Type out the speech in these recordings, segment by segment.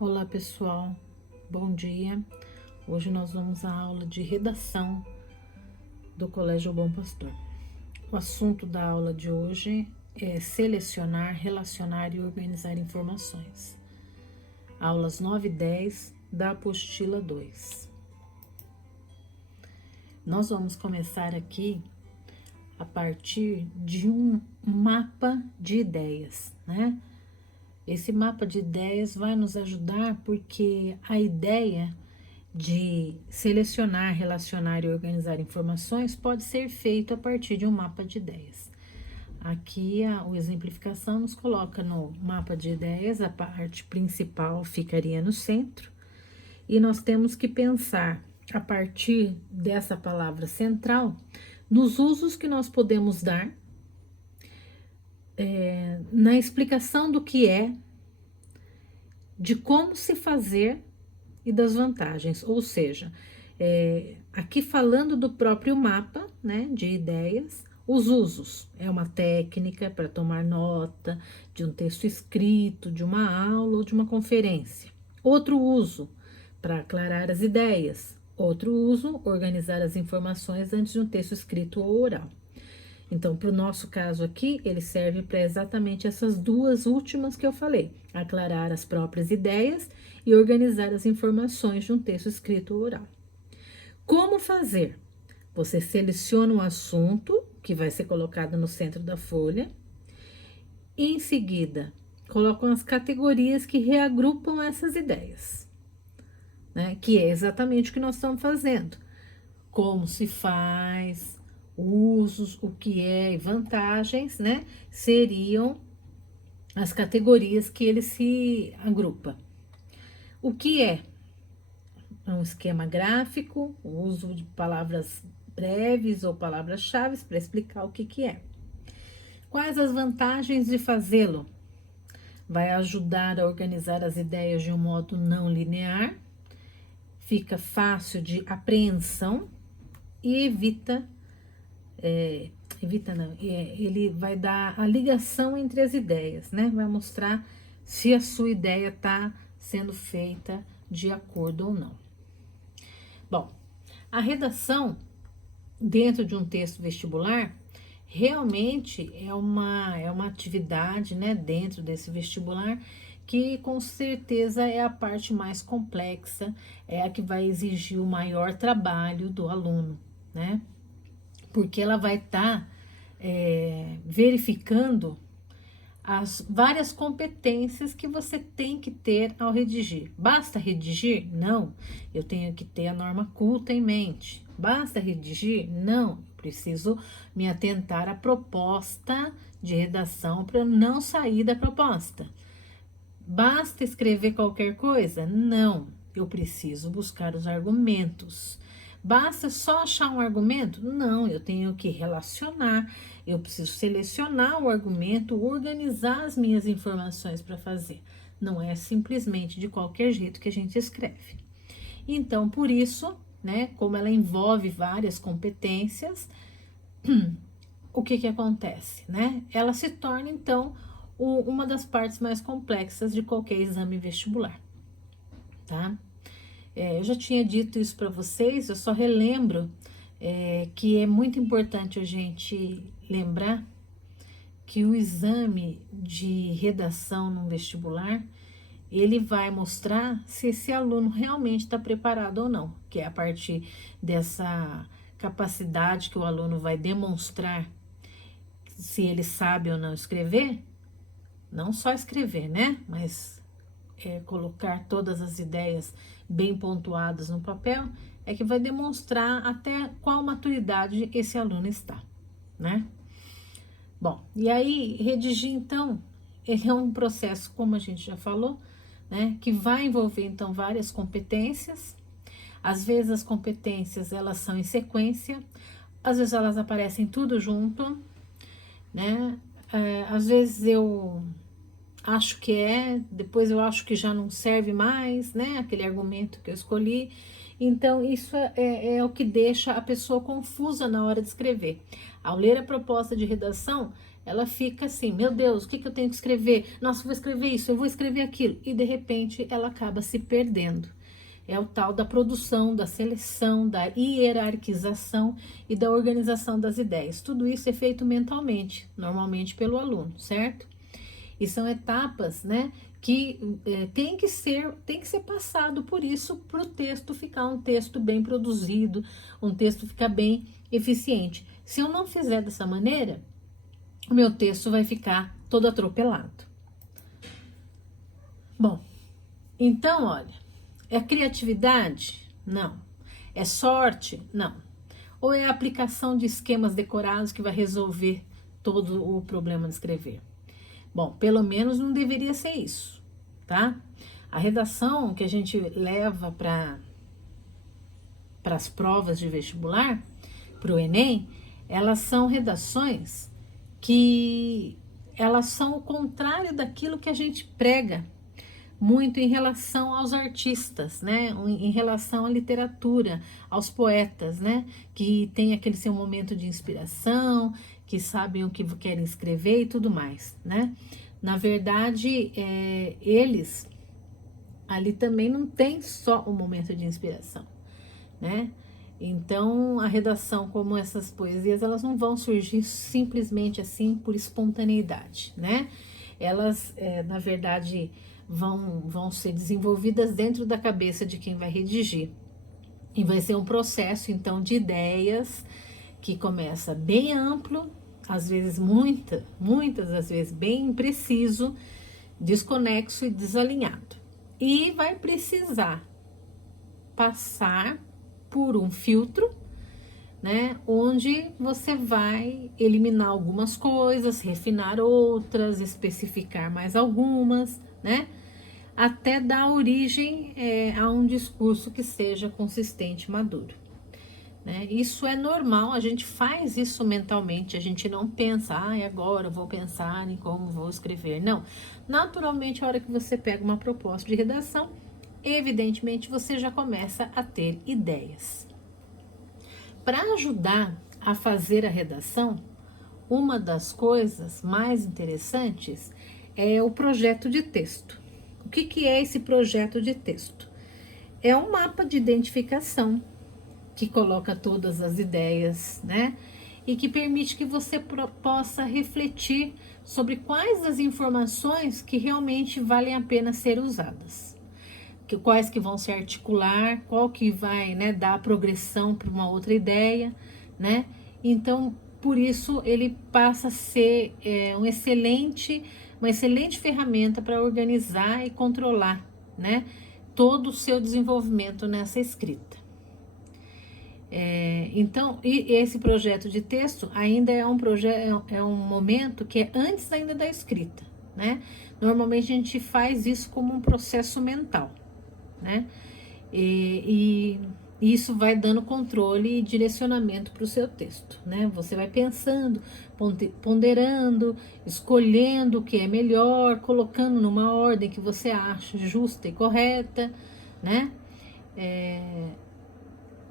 Olá pessoal, bom dia. Hoje nós vamos à aula de redação do Colégio Bom Pastor. O assunto da aula de hoje é selecionar, relacionar e organizar informações. Aulas 9 e 10 da apostila 2. Nós vamos começar aqui a partir de um mapa de ideias, né? Esse mapa de ideias vai nos ajudar porque a ideia de selecionar, relacionar e organizar informações pode ser feito a partir de um mapa de ideias. Aqui a exemplificação nos coloca no mapa de ideias, a parte principal ficaria no centro, e nós temos que pensar a partir dessa palavra central nos usos que nós podemos dar, na explicação do que é, de como se fazer e das vantagens, ou seja, aqui falando do próprio mapa, né, de ideias, os usos, é uma técnica para tomar nota de um texto escrito, de uma aula ou de uma conferência. Outro uso, para aclarar as ideias. Outro uso, organizar as informações antes de um texto escrito ou oral. Então, para o nosso caso aqui, ele serve para exatamente essas duas últimas que eu falei: aclarar as próprias ideias e organizar as informações de um texto escrito ou oral. Como fazer? Você seleciona um assunto que vai ser colocado no centro da folha e, em seguida, colocam as categorias que reagrupam essas ideias, né? Que é exatamente o que nós estamos fazendo. Como se faz, usos, o que é e vantagens, né? Seriam as categorias que ele se agrupa. O que é? É um esquema gráfico, o uso de palavras breves ou palavras-chave para explicar o que é. Quais as vantagens de fazê-lo? Vai ajudar a organizar as ideias de um modo não linear, fica fácil de apreensão e ele vai dar a ligação entre as ideias, né? Vai mostrar se a sua ideia está sendo feita de acordo ou não. Bom, a redação dentro de um texto vestibular realmente é uma atividade, né, dentro desse vestibular que com certeza é a parte mais complexa, é a que vai exigir o maior trabalho do aluno, né? Porque ela vai estar verificando as várias competências que você tem que ter ao redigir. Basta redigir? Não. Eu tenho que ter a norma culta em mente. Basta redigir? Não. Preciso me atentar à proposta de redação para não sair da proposta. Basta escrever qualquer coisa? Não. Eu preciso buscar os argumentos. Basta só achar um argumento? Não, eu tenho que relacionar, eu preciso selecionar o argumento, organizar as minhas informações para fazer. Não é simplesmente de qualquer jeito que a gente escreve. Então, por isso, né, como ela envolve várias competências, o que acontece, né? Ela se torna, então, uma das partes mais complexas de qualquer exame vestibular, tá? Eu já tinha dito isso para vocês, eu só relembro que é muito importante a gente lembrar que o exame de redação no vestibular, ele vai mostrar se esse aluno realmente está preparado ou não, que é a partir dessa capacidade que o aluno vai demonstrar se ele sabe ou não escrever, não só escrever, né, mas colocar todas as ideias bem pontuadas no papel, é que vai demonstrar até qual maturidade esse aluno está, né? Bom, e aí redigir, então, ele é um processo, como a gente já falou, né, que vai envolver, então, várias competências. Às vezes as competências, elas são em sequência, às vezes elas aparecem tudo junto, né? Às vezes eu acho que depois eu acho que já não serve mais, né? Aquele argumento que eu escolhi. Então, isso é o que deixa a pessoa confusa na hora de escrever. Ao ler a proposta de redação, ela fica assim, meu Deus, o que eu tenho que escrever? Nossa, eu vou escrever isso, eu vou escrever aquilo. E de repente ela acaba se perdendo. É o tal da produção, da seleção, da hierarquização e da organização das ideias. Tudo isso é feito mentalmente, normalmente pelo aluno, certo? E são etapas, né, que tem que ser passado por isso para o texto ficar um texto bem produzido, um texto ficar bem eficiente. Se eu não fizer dessa maneira, o meu texto vai ficar todo atropelado. Bom, então, olha, é criatividade? Não. É sorte? Não. Ou é a aplicação de esquemas decorados que vai resolver todo o problema de escrever? Bom, pelo menos não deveria ser isso, tá? A redação que a gente leva para as provas de vestibular, para o Enem, elas são redações que elas são o contrário daquilo que a gente prega muito em relação aos artistas, né? Em relação à literatura, aos poetas, né? Que tem aquele seu momento de inspiração, que sabem o que querem escrever e tudo mais, né? Na verdade, eles ali também não tem só o momento de inspiração, né? Então, a redação, como essas poesias, elas não vão surgir simplesmente assim por espontaneidade, né? Elas, na verdade, vão ser desenvolvidas dentro da cabeça de quem vai redigir. E vai ser um processo, então, de ideias que começa bem amplo, às vezes muitas das vezes bem impreciso, desconexo e desalinhado. E vai precisar passar por um filtro, né, onde você vai eliminar algumas coisas, refinar outras, especificar mais algumas, né, até dar origem a um discurso que seja consistente e maduro. Né? Isso é normal, a gente faz isso mentalmente, a gente não pensa, agora eu vou pensar em como vou escrever. Não, naturalmente, a hora que você pega uma proposta de redação, evidentemente você já começa a ter ideias. Para ajudar a fazer a redação, uma das coisas mais interessantes é o projeto de texto. O que é esse projeto de texto? É um mapa de identificação que coloca todas as ideias, né? E que permite que você possa refletir sobre quais das informações que realmente valem a pena ser usadas. Quais que vão se articular, qual que vai, né, dar a progressão para uma outra ideia, né? Então, por isso, ele passa a ser uma excelente ferramenta para organizar e controlar, né, todo o seu desenvolvimento nessa escrita. Então, e esse projeto de texto ainda é um momento que é antes ainda da escrita, né? Normalmente a gente faz isso como um processo mental, né? E isso vai dando controle e direcionamento para o seu texto, né? Você vai pensando, ponderando, escolhendo o que é melhor, colocando numa ordem que você acha justa e correta, né?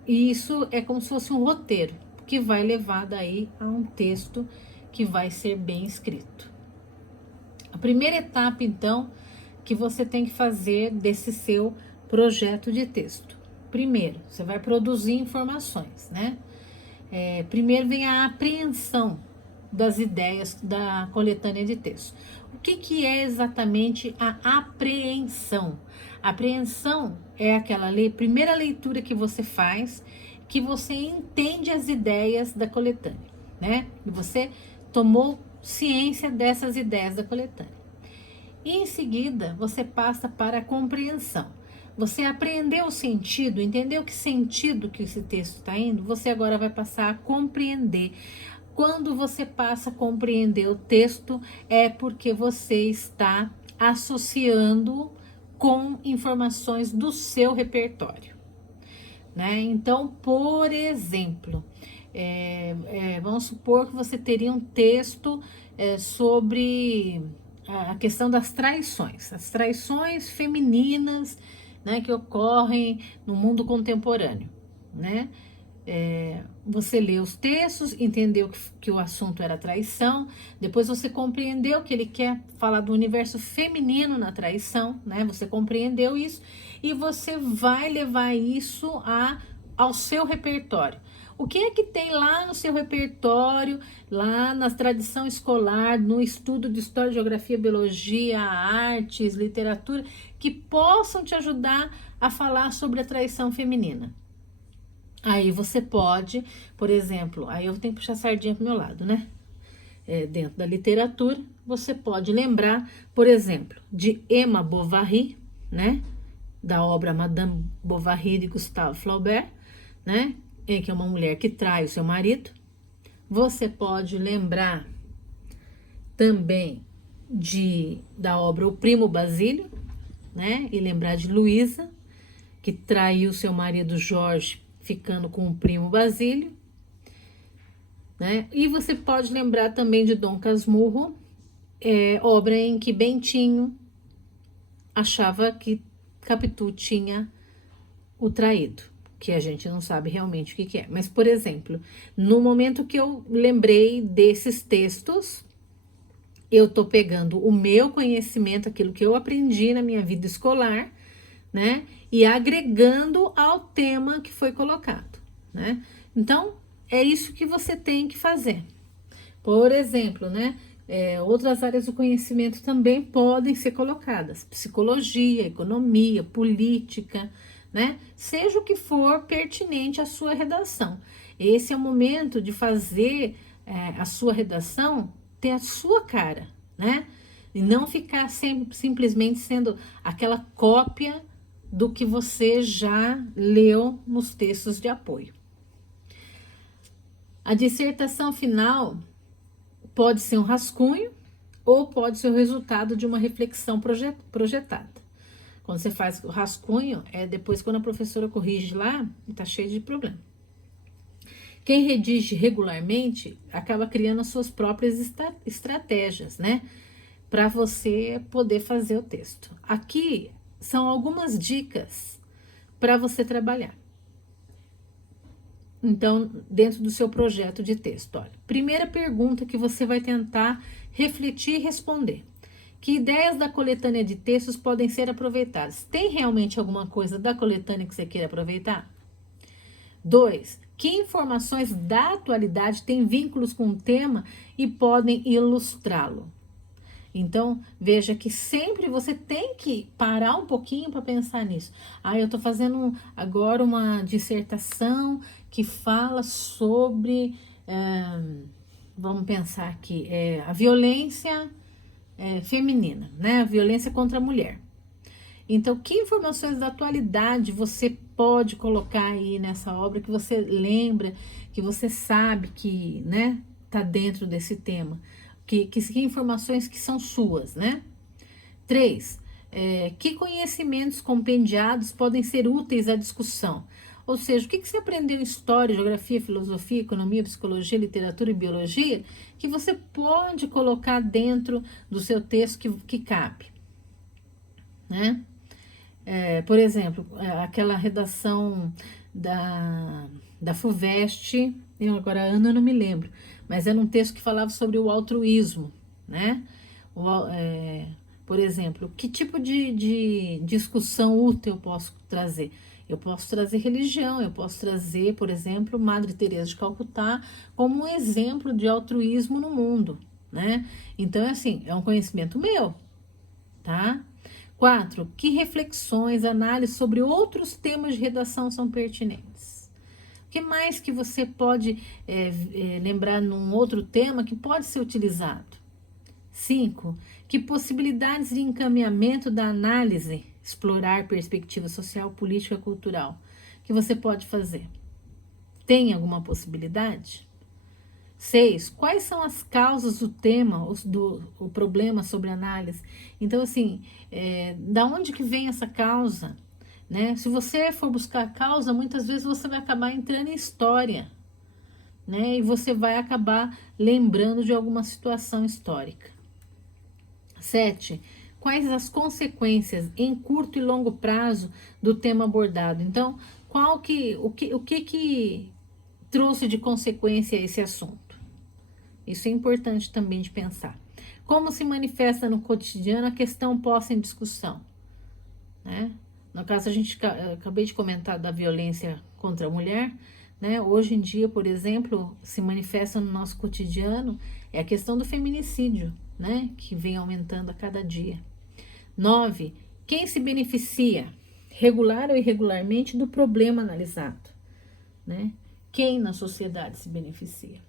E isso é como se fosse um roteiro que vai levar daí a um texto que vai ser bem escrito. A primeira etapa, então, que você tem que fazer desse seu projeto de texto. Primeiro, você vai produzir informações, né? Primeiro vem a apreensão das ideias da coletânea de texto. O que é exatamente a apreensão? A apreensão é aquela primeira leitura que você faz, que você entende as ideias da coletânea, né? E você tomou ciência dessas ideias da coletânea. E em seguida, você passa para a compreensão. Você aprendeu o sentido, entendeu que sentido que esse texto está indo, você agora vai passar a compreender. Quando você passa a compreender o texto, é porque você está associando com informações do seu repertório, né? Então, por exemplo, vamos supor que você teria um texto sobre a questão das traições, as traições femininas, né, que ocorrem no mundo contemporâneo, né? Você lê os textos, entendeu que o assunto era traição, depois você compreendeu que ele quer falar do universo feminino na traição, né? Você compreendeu isso e você vai levar isso ao seu repertório. O que é que tem lá no seu repertório, lá na tradição escolar, no estudo de história, geografia, biologia, artes, literatura, que possam te ajudar a falar sobre a traição feminina? Aí você pode, por exemplo, aí eu tenho que puxar a sardinha pro meu lado, né? Dentro da literatura, você pode lembrar, por exemplo, de Emma Bovary, né? Da obra Madame Bovary de Gustave Flaubert, né? Que é uma mulher que trai o seu marido. Você pode lembrar também da obra O Primo Basílio, né? E lembrar de Luísa, que traiu seu marido Jorge, ficando com o primo Basílio, né? E você pode lembrar também de Dom Casmurro, obra em que Bentinho achava que Capitu tinha o traído, que a gente não sabe realmente o que é. Mas, por exemplo, no momento que eu lembrei desses textos, eu tô pegando o meu conhecimento, aquilo que eu aprendi na minha vida escolar, né? E agregando ao tema que foi colocado, né? Então, é isso que você tem que fazer. Por exemplo, né? Outras áreas do conhecimento também podem ser colocadas. Psicologia, economia, política, né? Seja o que for pertinente à sua redação. Esse é o momento de fazer a sua redação ter a sua cara, né? E não ficar simplesmente sendo aquela cópia do que você já leu nos textos de apoio. A dissertação final pode ser um rascunho ou pode ser o resultado de uma reflexão projetada. Quando você faz o rascunho, depois quando a professora corrige lá, tá cheio de problema. Quem redige regularmente acaba criando as suas próprias estratégias, né? Para você poder fazer o texto. Aqui são algumas dicas para você trabalhar. Então, dentro do seu projeto de texto, olha, primeira pergunta que você vai tentar refletir e responder. Que ideias da coletânea de textos podem ser aproveitadas? Tem realmente alguma coisa da coletânea que você queira aproveitar? 2. Que informações da atualidade têm vínculos com o tema e podem ilustrá-lo? Então, veja que sempre você tem que parar um pouquinho para pensar nisso. Eu estou fazendo agora uma dissertação que fala sobre, vamos pensar aqui, a violência feminina, né? A violência contra a mulher. Então, que informações da atualidade você pode colocar aí nessa obra que você lembra, que você sabe que, né, tá dentro desse tema? Que informações que são suas, né? 3. Que conhecimentos compendiados podem ser úteis à discussão? Ou seja, o que você aprendeu em história, geografia, filosofia, economia, psicologia, literatura e biologia que você pode colocar dentro do seu texto que cabe, né? Por exemplo, aquela redação da FUVEST, agora a Ana eu não me lembro, mas era um texto que falava sobre o altruísmo, né? Por exemplo, que tipo de discussão útil eu posso trazer? Eu posso trazer religião, eu posso trazer, por exemplo, Madre Teresa de Calcutá como um exemplo de altruísmo no mundo, né? Então, assim, é um conhecimento meu, tá? 4. Que reflexões, análises sobre outros temas de redação são pertinentes? O que mais que você pode lembrar num outro tema que pode ser utilizado? 5. Que possibilidades de encaminhamento da análise, explorar perspectiva social, política, cultural, que você pode fazer? Tem alguma possibilidade? 6. Quais são as causas do tema, o problema sobre análise? Então, assim, da onde que vem essa causa? Né? Se você for buscar a causa, muitas vezes você vai acabar entrando em história, né? E você vai acabar lembrando de alguma situação histórica. 7. Quais as consequências em curto e longo prazo do tema abordado? Então, o que trouxe de consequência esse assunto? Isso é importante também de pensar. Como se manifesta no cotidiano a questão posta em discussão, né? No caso, acabei de comentar da violência contra a mulher, né? Hoje em dia, por exemplo, se manifesta no nosso cotidiano é a questão do feminicídio, né? Que vem aumentando a cada dia. 9. Quem se beneficia, regular ou irregularmente, do problema analisado, né? Quem na sociedade se beneficia?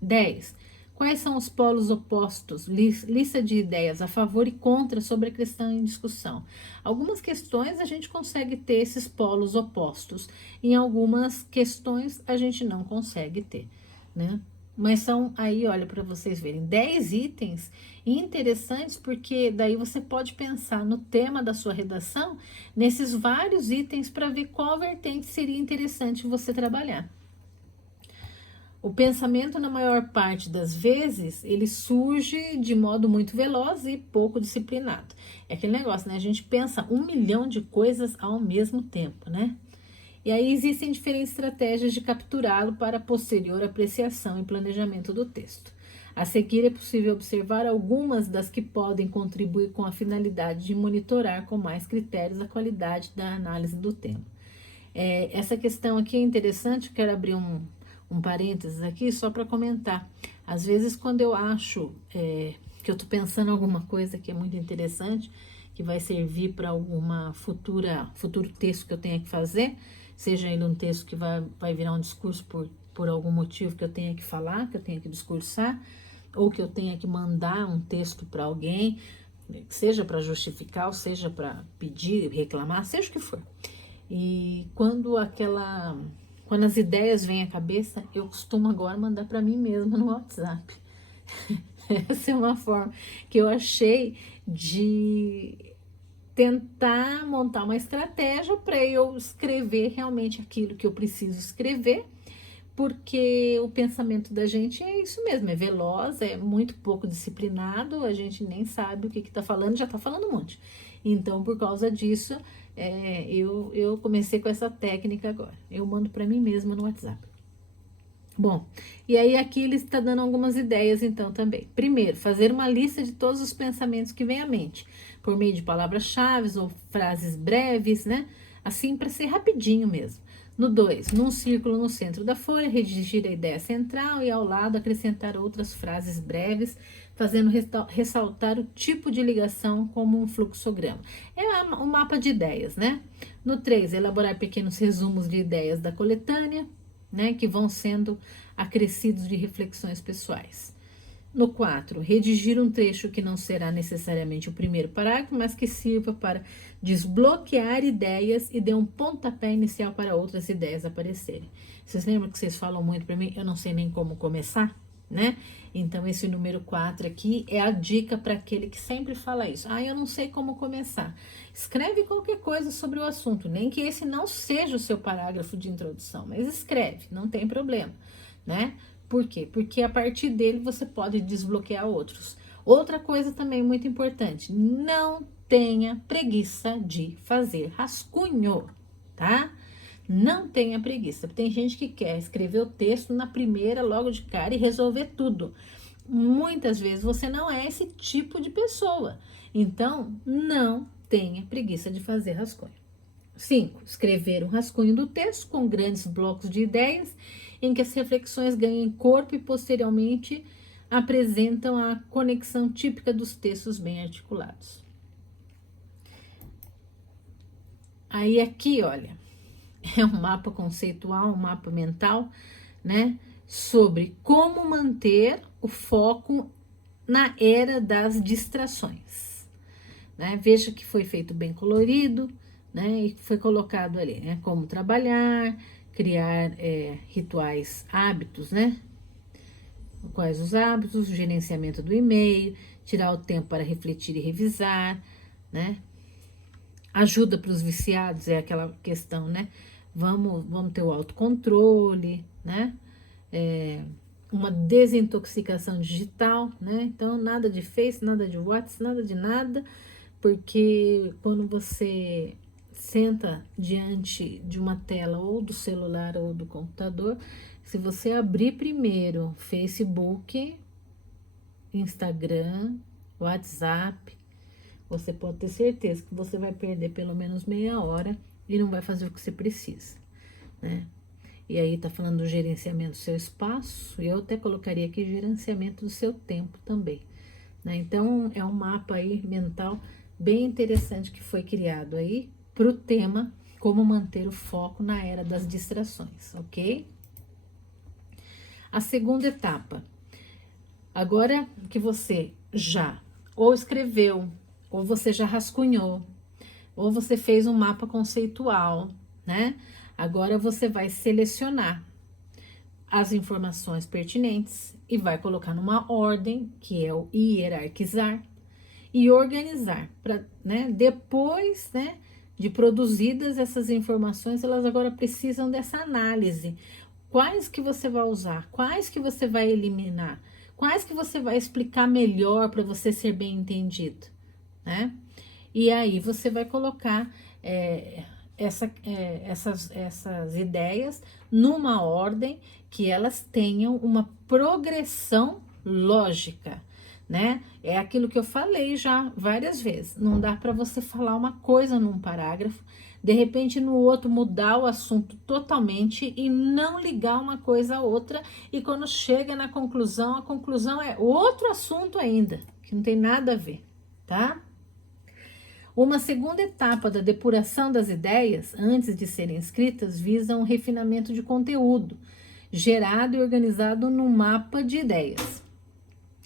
10. Quais são os polos opostos? Lista de ideias a favor e contra sobre a questão em discussão. Algumas questões a gente consegue ter esses polos opostos, em algumas questões a gente não consegue ter, né? Mas são aí, olha, para vocês verem, 10 itens interessantes, porque daí você pode pensar no tema da sua redação, nesses vários itens, para ver qual vertente seria interessante você trabalhar. O pensamento, na maior parte das vezes, ele surge de modo muito veloz e pouco disciplinado. É aquele negócio, né? A gente pensa 1 milhão de coisas ao mesmo tempo, né? E aí existem diferentes estratégias de capturá-lo para posterior apreciação e planejamento do texto. A seguir é possível observar algumas das que podem contribuir com a finalidade de monitorar com mais critérios a qualidade da análise do tema. Essa questão aqui é interessante, eu quero abrir um parênteses aqui só para comentar. Às vezes, quando eu acho que eu estou pensando em alguma coisa que é muito interessante, que vai servir para alguma futuro texto que eu tenha que fazer, seja ele um texto que vai virar um discurso por algum motivo que eu tenha que falar, que eu tenha que discursar, ou que eu tenha que mandar um texto para alguém, seja para justificar, ou seja para pedir, reclamar, seja o que for. E quando as ideias vêm à cabeça, eu costumo agora mandar para mim mesma no WhatsApp. Essa é uma forma que eu achei de tentar montar uma estratégia para eu escrever realmente aquilo que eu preciso escrever, porque o pensamento da gente é isso mesmo, é veloz, é muito pouco disciplinado, a gente nem sabe o que está falando, já está falando um monte. Então, por causa disso, eu comecei com essa técnica agora. Eu mando para mim mesma no WhatsApp. Bom, e aí aqui ele está dando algumas ideias então também. Primeiro, fazer uma lista de todos os pensamentos que vem à mente, por meio de palavras-chave ou frases breves, né? Assim, para ser rapidinho mesmo. No 2, num círculo no centro da folha, redigir a ideia central e ao lado acrescentar outras frases breves, fazendo ressaltar o tipo de ligação como um fluxograma. É um mapa de ideias, né? No 3, elaborar pequenos resumos de ideias da coletânea, né, que vão sendo acrescidos de reflexões pessoais. No 4, redigir um trecho que não será necessariamente o primeiro parágrafo, mas que sirva para desbloquear ideias e dê um pontapé inicial para outras ideias aparecerem. Vocês lembram que vocês falam muito para mim? Eu não sei nem como começar, né? Então, esse número 4 aqui é a dica para aquele que sempre fala isso. Eu não sei como começar. Escreve qualquer coisa sobre o assunto, nem que esse não seja o seu parágrafo de introdução, mas escreve, não tem problema, né? Por quê? Porque a partir dele você pode desbloquear outros. Outra coisa também muito importante, não tenha preguiça de fazer rascunho, tá? Não tenha preguiça. Tem gente que quer escrever o texto na primeira, logo de cara e resolver tudo. Muitas vezes você não é esse tipo de pessoa. Então, não tenha preguiça de fazer rascunho. 5. Escrever um rascunho do texto com grandes blocos de ideias em que as reflexões ganhem corpo e posteriormente apresentam a conexão típica dos textos bem articulados. Aí aqui, olha, é um mapa conceitual, um mapa mental, né, sobre como manter o foco na era das distrações, né? Veja que foi feito bem colorido, né, e foi colocado ali, né, como trabalhar, criar rituais, hábitos, né? Quais os hábitos, o gerenciamento do e-mail, tirar o tempo para refletir e revisar, né? Ajuda para os viciados, é aquela questão, né? Vamos ter o autocontrole, né? Uma desintoxicação digital, né? Então, nada de Face, nada de WhatsApp, nada de nada, porque quando você senta diante de uma tela ou do celular ou do computador, se você abrir primeiro Facebook, Instagram, WhatsApp, você pode ter certeza que você vai perder pelo menos meia hora e não vai fazer o que você precisa, né? E aí tá falando do gerenciamento do seu espaço, e eu até colocaria aqui gerenciamento do seu tempo também, né? Então, é um mapa aí mental bem interessante que foi criado aí pro tema como manter o foco na era das distrações, ok? A segunda etapa, agora que você já ou escreveu, ou você já rascunhou, ou você fez um mapa conceitual, né? Agora você vai selecionar as informações pertinentes e vai colocar numa ordem, que é o hierarquizar, e organizar, para, né, depois, né, de produzidas essas informações, elas agora precisam dessa análise. Quais que você vai usar? Quais que você vai eliminar? Quais que você vai explicar melhor para você ser bem entendido, né? E aí você vai colocar essas ideias numa ordem que elas tenham uma progressão lógica, né? É aquilo que eu falei já várias vezes. Não dá para você falar uma coisa num parágrafo, de repente no outro mudar o assunto totalmente e não ligar uma coisa a outra, e quando chega na conclusão, a conclusão é outro assunto ainda, que não tem nada a ver, tá? Uma segunda etapa da depuração das ideias, antes de serem escritas, visa um refinamento de conteúdo, gerado e organizado num mapa de ideias.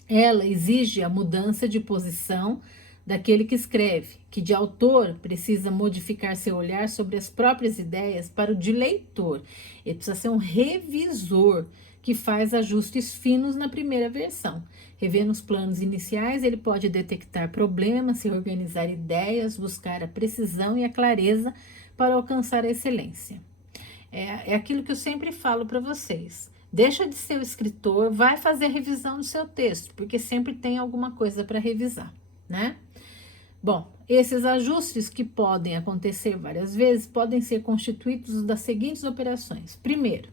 Ela exige a mudança de posição daquele que escreve, que de autor precisa modificar seu olhar sobre as próprias ideias para o de leitor. Ele precisa ser um revisor que faz ajustes finos na primeira versão. Revendo os planos iniciais, ele pode detectar problemas, se organizar ideias, buscar a precisão e a clareza para alcançar a excelência. É aquilo que eu sempre falo para vocês. Deixa de ser o escritor, vai fazer a revisão do seu texto, porque sempre tem alguma coisa para revisar, né? Bom, esses ajustes, que podem acontecer várias vezes, podem ser constituídos das seguintes operações. Primeiro,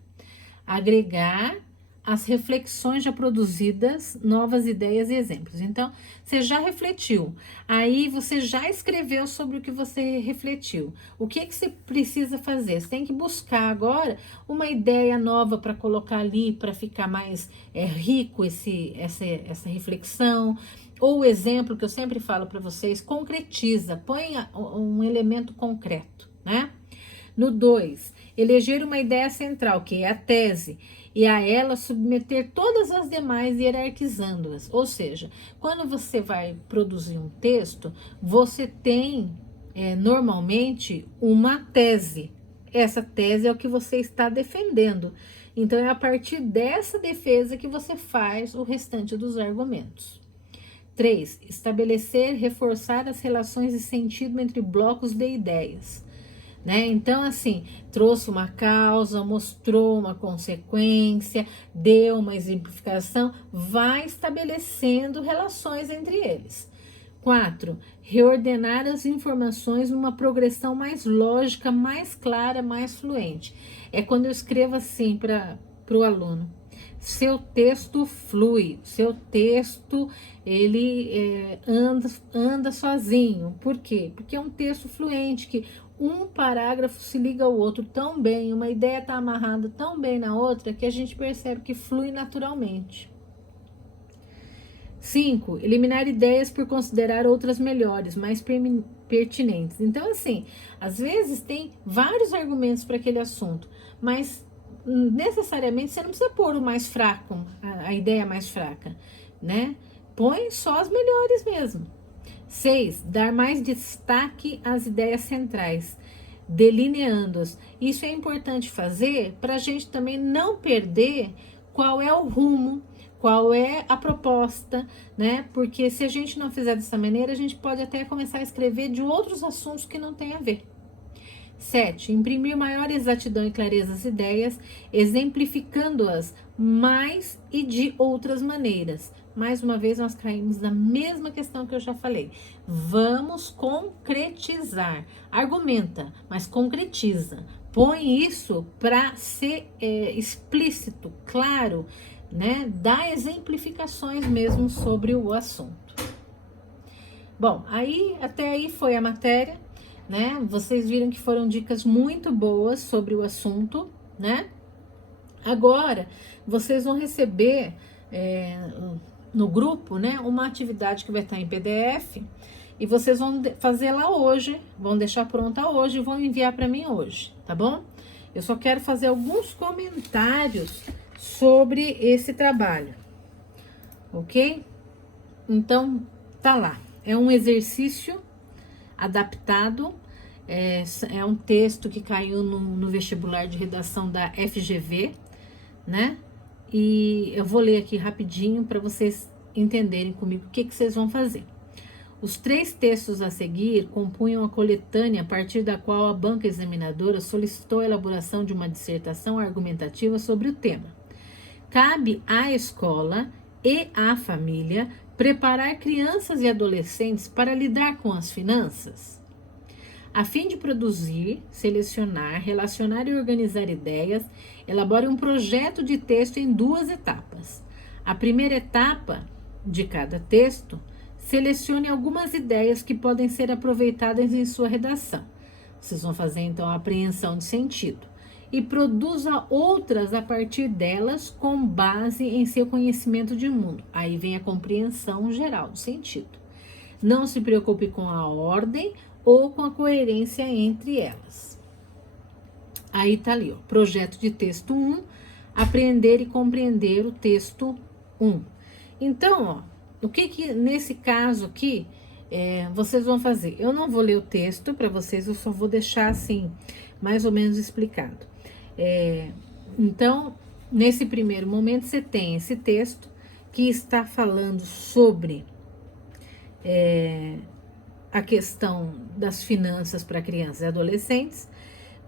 agregar as reflexões já produzidas, novas ideias e exemplos. Então, você já refletiu, aí você já escreveu sobre o que você refletiu. O que você precisa fazer? Você tem que buscar agora uma ideia nova para colocar ali, para ficar mais rico essa reflexão. Ou o exemplo que eu sempre falo para vocês, concretiza, põe um elemento concreto, né? No 2, eleger uma ideia central, que é a tese, e a ela submeter todas as demais, hierarquizando-as. Ou seja, quando você vai produzir um texto, você tem normalmente uma tese. Essa tese é o que você está defendendo. Então, é a partir dessa defesa que você faz o restante dos argumentos. 3, estabelecer, reforçar as relações de sentido entre blocos de ideias. Né? Então, assim, trouxe uma causa, mostrou uma consequência, deu uma exemplificação, vai estabelecendo relações entre eles. 4, reordenar as informações numa progressão mais lógica, mais clara, mais fluente. É quando eu escrevo assim para o aluno: seu texto flui, seu texto ele anda sozinho. Por quê? Porque é um texto fluente, que um parágrafo se liga ao outro tão bem, uma ideia está amarrada tão bem na outra, que a gente percebe que flui naturalmente. 5, eliminar ideias por considerar outras melhores, mais pertinentes. Então, assim, às vezes tem vários argumentos para aquele assunto, mas necessariamente você não precisa pôr o mais fraco, a ideia mais fraca, né? Põe só as melhores mesmo. 6, dar mais destaque às ideias centrais, delineando-as. Isso é importante fazer para a gente também não perder qual é o rumo, qual é a proposta, né? Porque se a gente não fizer dessa maneira, a gente pode até começar a escrever de outros assuntos que não tem a ver. 7, imprimir maior exatidão e clareza às ideias, exemplificando-as mais e de outras maneiras. mais uma vez, nós caímos na mesma questão que eu já falei. Vamos concretizar. Argumenta, mas concretiza. Põe isso para ser explícito, claro, né? Dá exemplificações mesmo sobre o assunto. Bom, aí até aí foi a matéria, né? Vocês viram que foram dicas muito boas sobre o assunto, né? Agora, vocês vão receber no grupo, né, uma atividade que vai estar em PDF e vocês vão fazer lá hoje, vão deixar pronta hoje e vão enviar para mim hoje, tá bom? Eu só quero fazer alguns comentários sobre esse trabalho, ok? Então, tá lá. É um exercício adaptado, é um texto que caiu no vestibular de redação da FGV, né? E eu vou ler aqui rapidinho para vocês entenderem comigo o que vocês vão fazer. Os 3 textos a seguir compunham a coletânea a partir da qual a banca examinadora solicitou a elaboração de uma dissertação argumentativa sobre o tema. Cabe à escola e à família preparar crianças e adolescentes para lidar com as finanças. A fim de produzir, selecionar, relacionar e organizar ideias, elabore um projeto de texto em 2 etapas. A primeira etapa de cada texto, selecione algumas ideias que podem ser aproveitadas em sua redação. Vocês vão fazer então a apreensão de sentido e produza outras a partir delas com base em seu conhecimento de mundo. Aí vem a compreensão geral do sentido. Não se preocupe com a ordem ou com a coerência entre elas. Aí tá ali, ó, projeto de texto 1, aprender e compreender o texto 1. Então, ó, o que nesse caso aqui vocês vão fazer? Eu não vou ler o texto para vocês, eu só vou deixar assim, mais ou menos explicado. Então, nesse primeiro momento, você tem esse texto que está falando sobre a questão das finanças para crianças e adolescentes.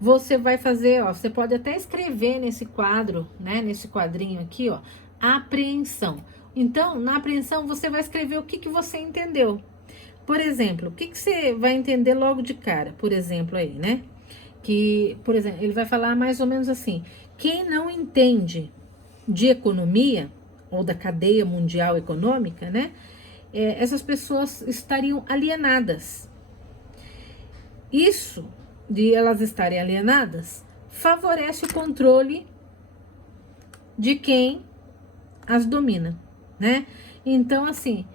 Você vai fazer, ó, você pode até escrever nesse quadro, né, nesse quadrinho aqui, ó, apreensão. Então, na apreensão, você vai escrever o que você entendeu. Por exemplo, o que você vai entender logo de cara, por exemplo, aí, né? Que, por exemplo, ele vai falar mais ou menos assim: quem não entende de economia, ou da cadeia mundial econômica, né? Essas pessoas estariam alienadas. Isso, de elas estarem alienadas, favorece o controle de quem as domina, né? Então, assim,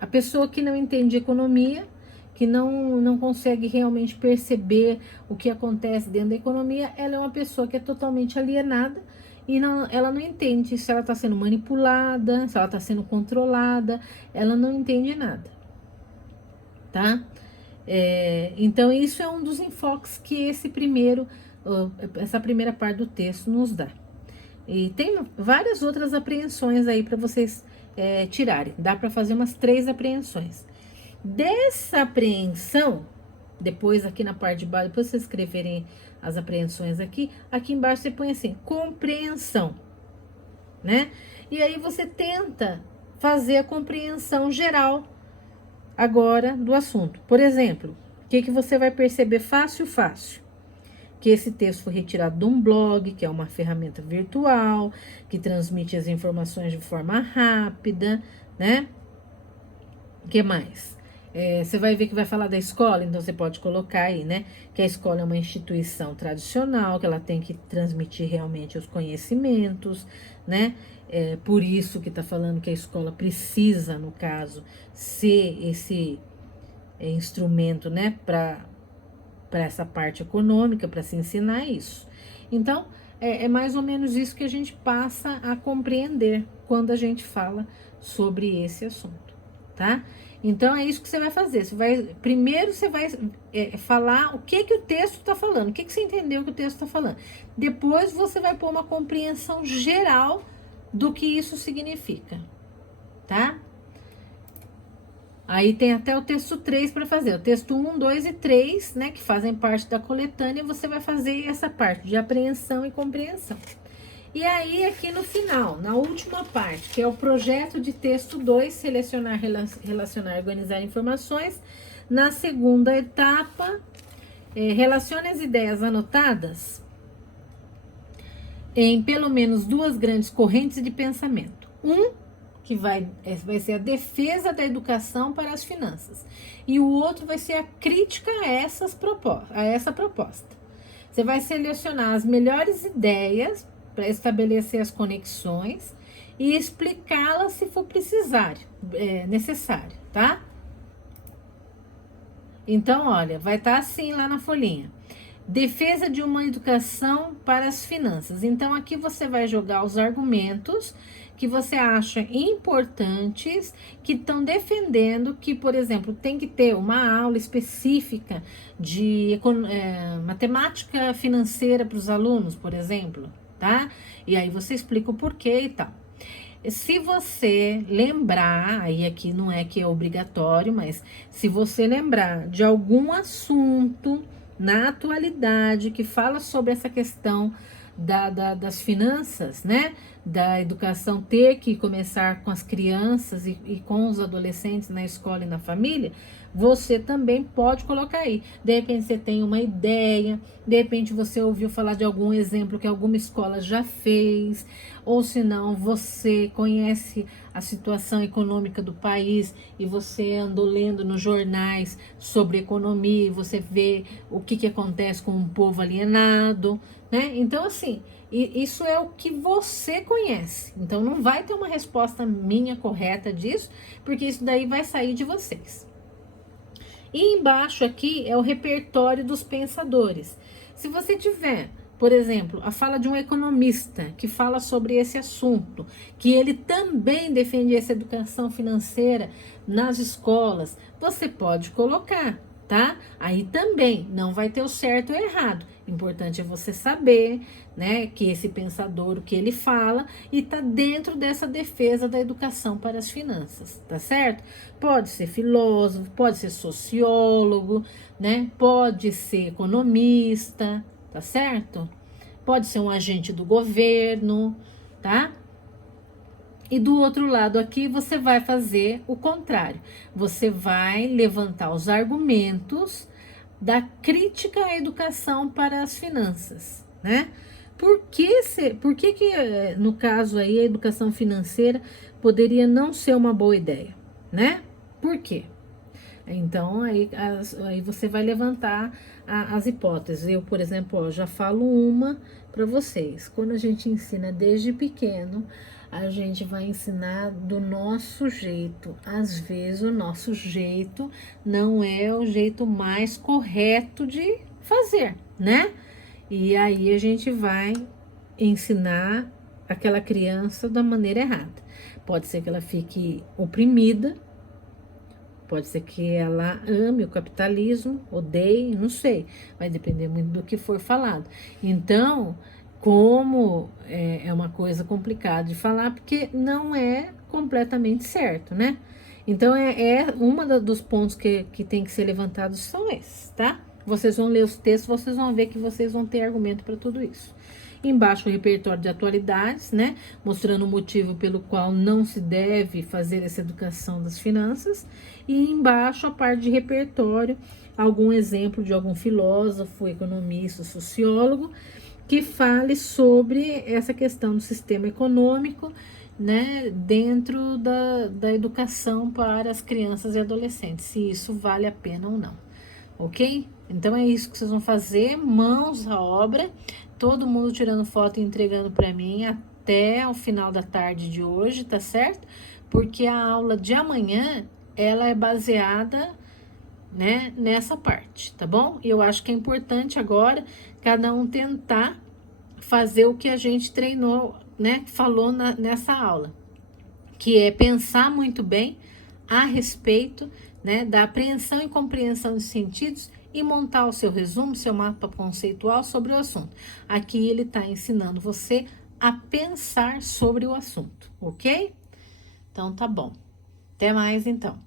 a pessoa que não entende economia, que não consegue realmente perceber o que acontece dentro da economia, ela é uma pessoa que é totalmente alienada e ela não entende se ela está sendo manipulada, se ela está sendo controlada, ela não entende nada, tá? Então, isso é um dos enfoques que essa primeira parte do texto nos dá. E tem várias outras apreensões aí para vocês tirarem. Dá para fazer umas 3 apreensões. Dessa apreensão, depois aqui na parte de baixo, depois vocês escreverem as apreensões aqui embaixo você põe assim, compreensão, né? E aí você tenta fazer a compreensão geral agora do assunto. Por exemplo, o que você vai perceber fácil? Que esse texto foi retirado de um blog, que é uma ferramenta virtual, que transmite as informações de forma rápida, né? O que mais? Você vai ver que vai falar da escola, então você pode colocar aí, né? Que a escola é uma instituição tradicional, que ela tem que transmitir realmente os conhecimentos, né? Por isso que tá falando que a escola precisa, no caso, ser esse instrumento, né? Para essa parte econômica, para se ensinar isso. Então, é mais ou menos isso que a gente passa a compreender quando a gente fala sobre esse assunto, tá? Então, é isso que você vai fazer. Primeiro, você vai falar o que o texto está falando, o que você entendeu que o texto está falando. Depois, você vai pôr uma compreensão geral do que isso significa, tá? Aí tem até o texto 3 para fazer. O texto 1, 2 e 3, né, que fazem parte da coletânea, você vai fazer essa parte de apreensão e compreensão. E aí, aqui no final, na última parte, que é o projeto de texto 2, selecionar, relacionar, organizar informações. Na segunda etapa, relacione as ideias anotadas em pelo menos 2 grandes correntes de pensamento. Que vai ser a defesa da educação para as finanças. E o outro vai ser a crítica a essa proposta. Você vai selecionar as melhores ideias para estabelecer as conexões e explicá-las se for necessário, tá? Então, olha, vai estar assim lá na folhinha. Defesa de uma educação para as finanças. Então, aqui você vai jogar os argumentos que você acha importantes, que estão defendendo que, por exemplo, tem que ter uma aula específica de matemática financeira para os alunos, por exemplo, tá? E aí você explica o porquê e tal. Se você lembrar, aí aqui não é que é obrigatório, mas se você lembrar de algum assunto na atualidade que fala sobre essa questão das finanças, né? Da educação ter que começar com as crianças e com os adolescentes na escola e na família, você também pode colocar aí. De repente você tem uma ideia, de repente você ouviu falar de algum exemplo que alguma escola já fez, ou se não, você conhece a situação econômica do país e você andou lendo nos jornais sobre economia e você vê o que acontece com um povo alienado, né? Então, assim, isso é o que você conhece. Então, não vai ter uma resposta minha correta disso, porque isso daí vai sair de vocês. E embaixo aqui é o repertório dos pensadores. Se você tiver, por exemplo, a fala de um economista que fala sobre esse assunto, que ele também defende essa educação financeira nas escolas, você pode colocar, tá? Aí também não vai ter o certo ou errado. Importante é você saber, né, que esse pensador, o que ele fala, e tá dentro dessa defesa da educação para as finanças, tá certo? Pode ser filósofo, pode ser sociólogo, né? Pode ser economista, tá certo? Pode ser um agente do governo, tá? E do outro lado aqui você vai fazer o contrário. Você vai levantar os argumentos da crítica à educação para as finanças, né? Por que no caso aí, a educação financeira poderia não ser uma boa ideia, né? Por quê? Então, aí você vai levantar as hipóteses. Eu, por exemplo, já falo uma para vocês. Quando a gente ensina desde pequeno, a gente vai ensinar do nosso jeito. Às vezes, o nosso jeito não é o jeito mais correto de fazer, né? E aí a gente vai ensinar aquela criança da maneira errada. Pode ser que ela fique oprimida, pode ser que ela ame o capitalismo, odeie, não sei. Vai depender muito do que for falado. Então, como é uma coisa complicada de falar, porque não é completamente certo, né? Então, uma dos pontos que tem que ser levantados são esses, tá? Vocês vão ler os textos, vocês vão ver que vocês vão ter argumento para tudo isso. Embaixo o repertório de atualidades, né? Mostrando o motivo pelo qual não se deve fazer essa educação das finanças. E embaixo a parte de repertório, algum exemplo de algum filósofo, economista, sociólogo, que fale sobre essa questão do sistema econômico, né? Dentro da educação para as crianças e adolescentes, se isso vale a pena ou não. Ok? Então é isso que vocês vão fazer, mãos à obra, todo mundo tirando foto e entregando para mim até o final da tarde de hoje, tá certo? Porque a aula de amanhã, ela é baseada, né, nessa parte, tá bom? E eu acho que é importante agora cada um tentar fazer o que a gente treinou, né, falou nessa aula, que é pensar muito bem a respeito, né, da apreensão e compreensão de sentidos e montar o seu resumo, seu mapa conceitual sobre o assunto. Aqui ele está ensinando você a pensar sobre o assunto, ok? Então tá bom. Até mais então.